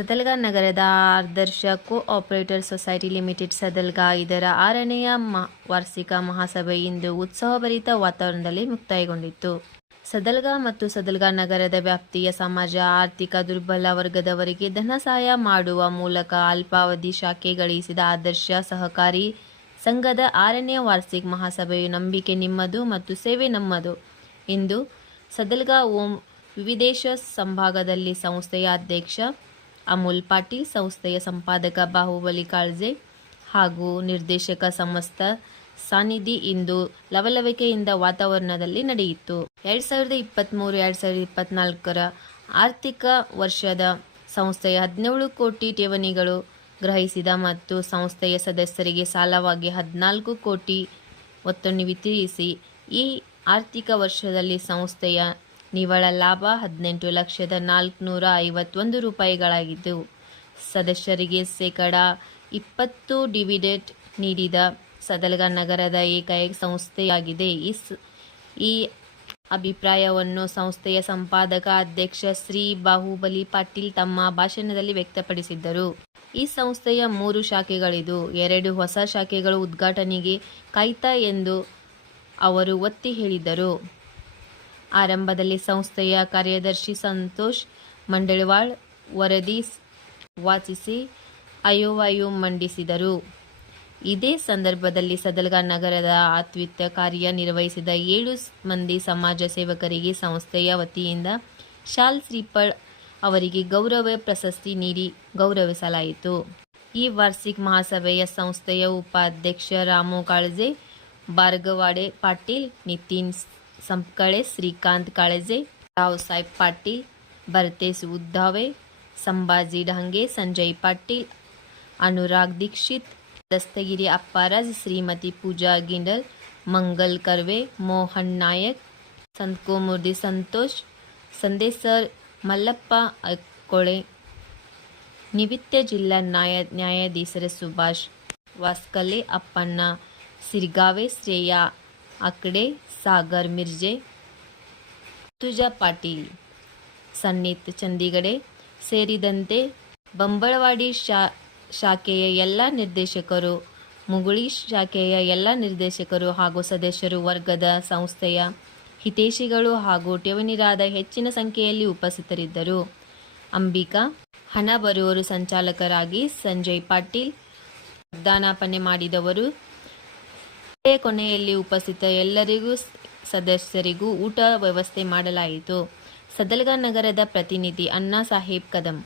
ಸದಲ್ಗಾ ನಗರದ Adarsh co operator society limited Sadalga ಇದರ ಆರನೆಯ ವಾರ್ಷಿಕ ಮಹಾಸಭೆ ಇಂದು ಉತ್ಸವಭರಿತ ವಾತಾವರಣದಲ್ಲಿ ಮುಕ್ತಾಯಗೊಂಡಿತ್ತು. ಸದಲ್ಗಾ ಮತ್ತು ಸದಲ್ಗಾ ನಗರದ ವ್ಯಾಪ್ತಿಯ ಸಮಾಜ, ಆರ್ಥಿಕ ದುರ್ಬಲ ವರ್ಗದವರಿಗೆ ಧನ ಸಹಾಯ ಮಾಡುವ ಮೂಲಕ ಅಲ್ಪಾವಧಿ ಶಾಖೆ ಗಳಿಸಿದ ಆದರ್ಶ ಸಹಕಾರಿ ಸಂಘದ ಆರನೇ ವಾರ್ಷಿಕ ಮಹಾಸಭೆಯು ನಂಬಿಕೆ ನಿಮ್ಮದು ಮತ್ತು ಸೇವೆ ನಮ್ಮದು. ಎಂದು ಸದಲ್ಗಾ ಓಂ ವಿವಿಧೇಶ ಸಂಭಾಗದಲ್ಲಿ ಸಂಸ್ಥೆಯ ಅಧ್ಯಕ್ಷ ಅಮೂಲ್ ಪಾಟೀಲ್, ಸಂಸ್ಥೆಯ ಸಂಪಾದಕ ಬಾಹುಬಲಿ ಕಾಳ್ಜೆ ಹಾಗೂ ನಿರ್ದೇಶಕ ಸಮಸ್ತ ಸಾನಿಧಿ ಇಂದು ಲವಲವಿಕೆಯಿಂದ ವಾತಾವರಣದಲ್ಲಿ ನಡೆಯಿತು. ಎರಡ್ ಸಾವಿರದ ಇಪ್ಪತ್ತ್ಮೂರು ಎರಡ್ ಸಾವಿರದ ಇಪ್ಪತ್ನಾಲ್ಕರ ಆರ್ಥಿಕ ವರ್ಷದ ಸಂಸ್ಥೆಯ ಹದಿನೇಳು ಕೋಟಿ ಠೇವಣಿಗಳು ಗ್ರಹಿಸಿದ ಮತ್ತು ಸಂಸ್ಥೆಯ ಸದಸ್ಯರಿಗೆ ಸಾಲವಾಗಿ ಹದಿನಾಲ್ಕು ಕೋಟಿ ಒತ್ತನ್ನು ವಿತರಿಸಿ ಈ ಆರ್ಥಿಕ ವರ್ಷದಲ್ಲಿ ಸಂಸ್ಥೆಯ ನಿವ್ವಳ ಲಾಭ ಹದಿನೆಂಟು ಲಕ್ಷದ ನಾಲ್ಕುನೂರ ಐವತ್ತೊಂದು ರೂಪಾಯಿಗಳಾಗಿದ್ದು, ಸದಸ್ಯರಿಗೆ ಶೇಕಡ ಇಪ್ಪತ್ತು ಡಿವಿಡೆಂಟ್ ನೀಡಿದ ಸದಲ್ಗ ನಗರದ ಏಕೈಕ ಸಂಸ್ಥೆಯಾಗಿದೆ. ಈ ಈ ಅಭಿಪ್ರಾಯವನ್ನು ಸಂಸ್ಥೆಯ ಸಂಪಾದಕ ಅಧ್ಯಕ್ಷ ಶ್ರೀ ಬಾಹುಬಲಿ ಪಾಟೀಲ್ ತಮ್ಮ ಭಾಷಣದಲ್ಲಿ ವ್ಯಕ್ತಪಡಿಸಿದ್ದರು. ಈ ಸಂಸ್ಥೆಯ ಮೂರು ಶಾಖೆಗಳಿದು ಎರಡು ಹೊಸ ಶಾಖೆಗಳು ಉದ್ಘಾಟನೆಗೆ ಕಾಯ್ತಾ ಎಂದು ಅವರು ಒತ್ತಿ ಹೇಳಿದರು. ಆರಂಭದಲ್ಲಿ ಸಂಸ್ಥೆಯ ಕಾರ್ಯದರ್ಶಿ ಸಂತೋಷ್ ಮಂಡಳವಾಳ್ ವರದಿ ವಾಚಿಸಿ ಅಯೋವಾಯು ಮಂಡಿಸಿದರು. ಇದೇ ಸಂದರ್ಭದಲ್ಲಿ ಸದಲ್ಗ ನಗರದ ಆತ್ವಿತ್ಯ ಕಾರ್ಯ ನಿರ್ವಹಿಸಿದ ಏಳು ಮಂದಿ ಸಮಾಜ ಸೇವಕರಿಗೆ ಸಂಸ್ಥೆಯ ವತಿಯಿಂದ ಶಾಲ್ ಶ್ರೀಪಳ್ ಅವರಿಗೆ ಗೌರವ ಪ್ರಶಸ್ತಿ ನೀಡಿ ಗೌರವಿಸಲಾಯಿತು. ಈ ವಾರ್ಷಿಕ ಮಹಾಸಭೆಯ ಸಂಸ್ಥೆಯ ಉಪಾಧ್ಯಕ್ಷ ರಾಮು ಕಾಳಜೆ ಬಾರ್ಗವಾಡೆ ಪಾಟೀಲ್, ನಿತಿನ್ संपकळे श्रीकांत काळजे रावसाहेब पाटील भरतेश उद्धावे संभाजी ढांगे संजय पाटील अनुराग दीक्षित दस्तगिरी अप्पाराज श्रीमती पूजा गिंडल मंगल कर्वे मोहन नायक संत कोमुर्दी संतोष संदेसर मल्लप्पा अकोळे निमित्त जिल्हा न्याय न्यायाधीशर सुभाष वास्कले अप्पांना सिरगावे श्रेया ಆಕಡೆ सागर ಮಿರ್ಜೆ, ತುಜಾ ಪಾಟೀಲ್, ಸನ್ನಿತ್ ಚಂದಿಗಡೆ ಸೇರಿದಂತೆ ಬಂಬಳವಾಡಿ ಶಾ, ಶಾಖೆಯ ಎಲ್ಲ ನಿರ್ದೇಶಕರು, ಮುಗುಳಿ ಶಾಖೆಯ ಎಲ್ಲ ನಿರ್ದೇಶಕರು ಹಾಗೂ ಸದಸ್ಯರು ವರ್ಗದ ಸಂಸ್ಥೆಯ ಹಿತೇಶಿಗಳು ಹಾಗೂ ಠೇವಣಿರಾದ ಹೆಚ್ಚಿನ ಸಂಖ್ಯೆಯಲ್ಲಿ ಉಪಸ್ಥಿತರಿದ್ದರು. ಅಂಬಿಕಾ, ಹಣ ಬರುವರು ಸಂಚಾಲಕರಾಗಿ ಸಂಜಯ್ ಪಾಟೀಲ್ ದಾನಾಪನೆ ಮಾಡಿದವರು ಕೊನೆಯಲ್ಲಿ ಉಪಸ್ಥಿತ ಎಲ್ಲರಿಗೂ ಸದಸ್ಯರಿಗೂ ಊಟ ವ್ಯವಸ್ಥೆ ಮಾಡಲಾಯಿತು. ಸದಲ್ಗಾ ನಗರದ ಪ್ರತಿನಿಧಿ ಅಣ್ಣಾ ಸಾಹೇಬ್ ಕದಂ.